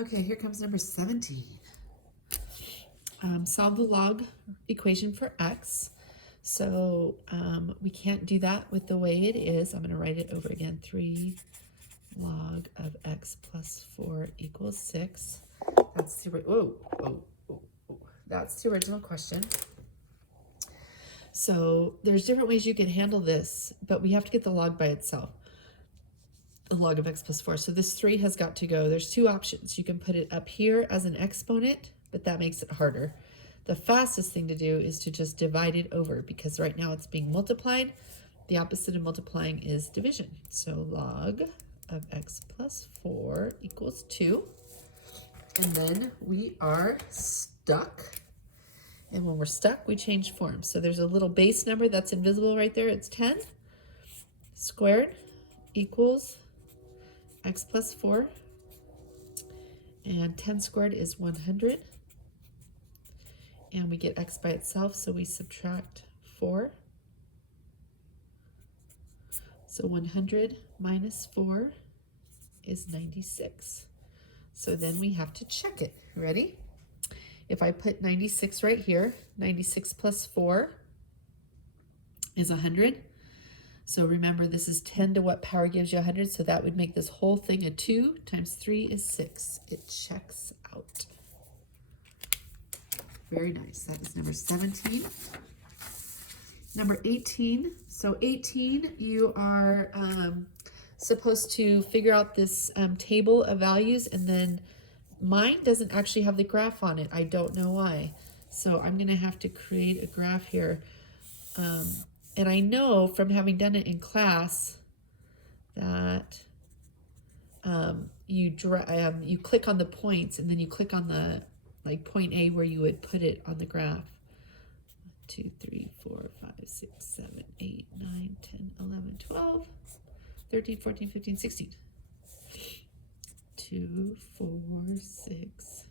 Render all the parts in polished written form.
Okay, here comes number 17. Solve the log equation for x. So we can't do that with the way it is. I'm going to write it over again. 3 log of x plus 4 equals 6. That's the, that's the original question. So there's different ways you can handle this, but we have to get the log by itself. The log of x plus 4. So this 3 has got to go. There's two options. You can put it up here as an exponent, but that makes it harder. The fastest thing to do is to just divide it over, because right now it's being multiplied. The opposite of multiplying is division. So log of x plus 4 equals 2. And then we are stuck. And when we're stuck, we change forms. So there's a little base number that's invisible right there. It's 10 squared equals x plus 4. And 10 squared is 100. And we get x by itself, so we subtract 4. So 100 minus 4 is 96. So then we have to check it. Ready? If I put 96 right here, 96 plus 4 is 100. So remember, this is 10 to what power gives you 100, so that would make this whole thing a 2 times 3 is 6. It checks out. Very nice. That is number 17. Number 18. So 18, you are supposed to figure out this table of values, and then mine doesn't actually have the graph on it. I don't know why. So I'm going to have to create a graph here. And I know from having done it in class that you click on the points, and then you click on the point A where you would put it on the graph. 2, 3, 4, 5, 6, 7, 8, 9, 10, 11, 12, 13, 14, 15, 16. 2, 4, 6.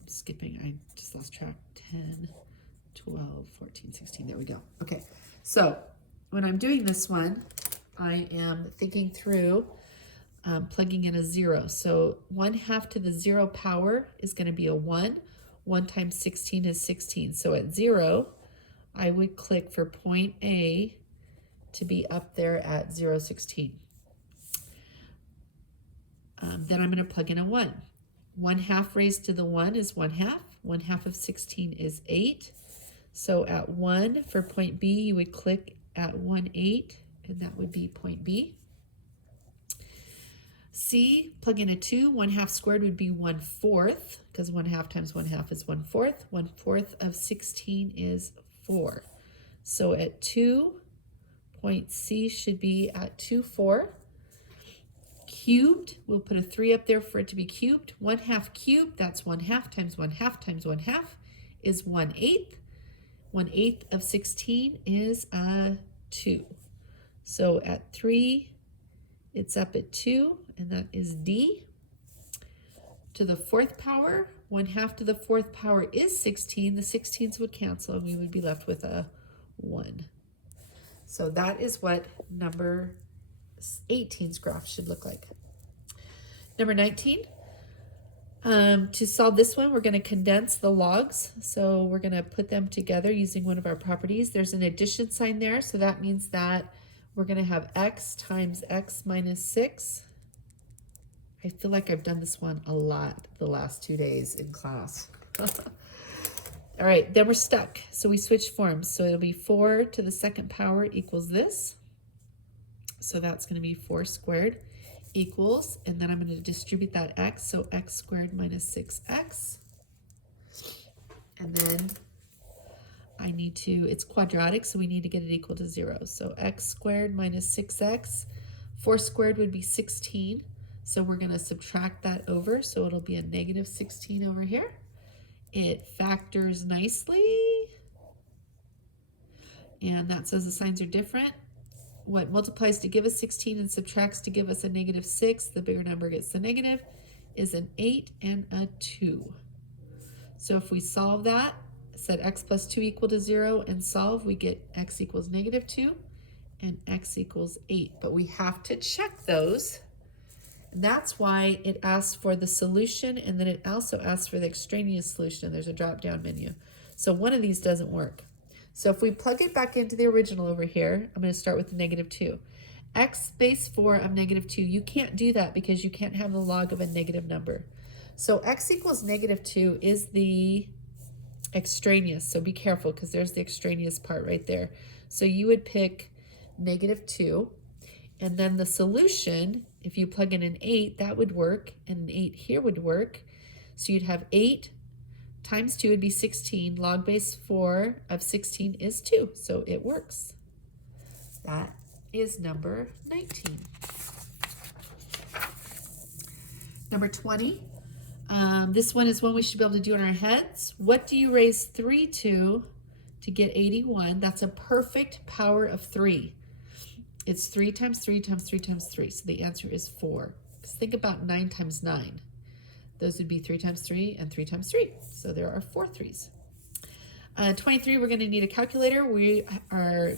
I'm skipping, I just lost track. 10, 12, 14, 16. There we go. Okay, so when I'm doing this one, I am thinking through plugging in a 0. So 1/2 to the 0 power is going to be a 1. 1 times 16 is 16. So at 0, I would click for point A to be up there at 0, 16. Then I'm going to plug in a 1. 1/2 raised to the 1 is 1/2. 1/2 of 16 is 8. So at 1 for point B, you would click at 1/8, and that would be point B. C, plug in a 2. 1/2 squared would be 1/4, because 1/2 times 1/2 is 1/4. 1/4 of 16 is 4. So at 2, point C should be at 2, 4. Cubed, we'll put a 3 up there for it to be cubed. 1/2 cubed, that's 1/2 times 1/2 times 1/2 is 1/8. 1/8 of 16 is 2. So at 3, it's up at 2, and that is D. To the 4th power, 1/2 to the 4th power is 16. The 16s would cancel, and we would be left with a 1. So that is what number 18's graph should look like. Number 19. To solve this one, we're going to condense the logs. So we're going to put them together using one of our properties. There's an addition sign there, so that means that we're going to have x times x minus 6. I feel like I've done this one a lot the last 2 days in class. All right, then we're stuck. So we switch forms. So it'll be 4 to the 2nd power equals this. So that's going to be 4 squared equals, and then I'm going to distribute that x, so x squared minus 6x. And then I need to, it's quadratic, so we need to get it equal to 0. So x squared minus 6x, 4 squared would be 16. So we're going to subtract that over, so it'll be a negative 16 over here. It factors nicely. And that says the signs are different. What multiplies to give us 16 and subtracts to give us a negative 6, the bigger number gets the negative, is an 8 and a 2. So if we solve that, set x plus 2 equal to 0 and solve, we get x equals negative 2 and x equals 8. But we have to check those. And that's why it asks for the solution, and then it also asks for the extraneous solution. There's a drop-down menu. So one of these doesn't work. So if we plug it back into the original over here, I'm going to start with the -2. X base 4 of -2. You can't do that because you can't have the log of a negative number. So x equals -2 is the extraneous. So be careful because there's the extraneous part right there. So you would pick -2. And then the solution, if you plug in an 8, that would work. And an 8 here would work. So you'd have 8 times 2 would be 16. Log base 4 of 16 is 2. So it works. That is number 19. Number 20. This one is one we should be able to do in our heads. What do you raise 3 to get 81? That's a perfect power of 3. It's 3 times 3 times 3 times 3. So the answer is 4. Because think about 9 times 9. Those would be 3 times 3 and 3 times 3. So there are 4 3s. 23, we're going to need a calculator. We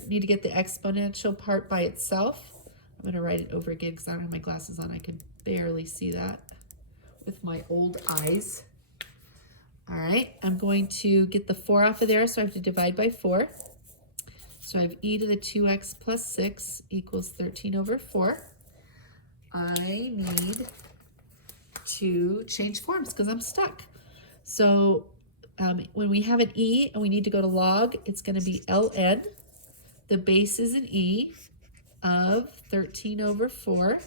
need to get the exponential part by itself. I'm going to write it over again because I don't have my glasses on. I can barely see that with my old eyes. All right, I'm going to get the 4 off of there, so I have to divide by 4. So I have e to the 2x plus 6 equals 13 over 4. I need to change forms because I'm stuck. So when we have an e and we need to go to log, it's going to be ln. The base is an e of 13 over 4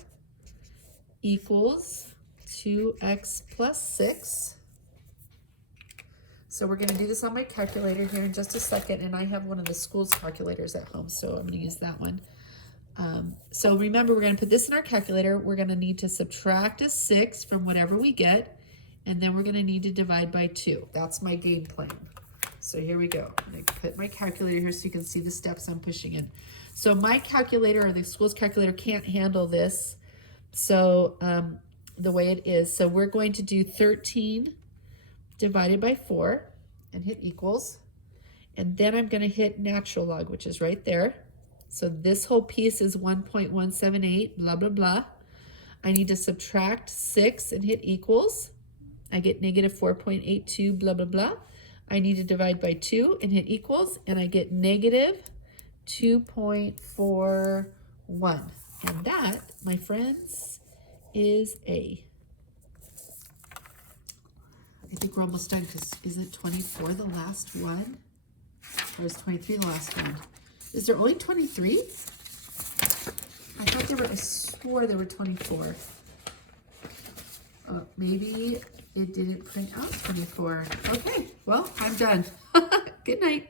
equals 2x plus 6. So we're going to do this on my calculator here in just a second, and I have one of the school's calculators at home, so I'm going to use that one. So remember, we're going to put this in our calculator. We're going to need to subtract a 6 from whatever we get, and then we're going to need to divide by 2. That's my game plan. So here we go. I'm going to put my calculator here so you can see the steps I'm pushing in. So my calculator, or the school's calculator, can't handle this. So the way it is. So we're going to do 13 divided by 4 and hit equals. And then I'm going to hit natural log, which is right there. So this whole piece is 1.178, blah, blah, blah. I need to subtract 6 and hit equals. I get negative 4.82, blah, blah, blah. I need to divide by 2 and hit equals, and I get negative 2.41. And that, my friends, is A. I think we're almost done because isn't 24 the last one? Or is 23 the last one? Is there only 23? I thought there were, I swore there were 24. Maybe it didn't print out 24. Okay, well, I'm done. Good night.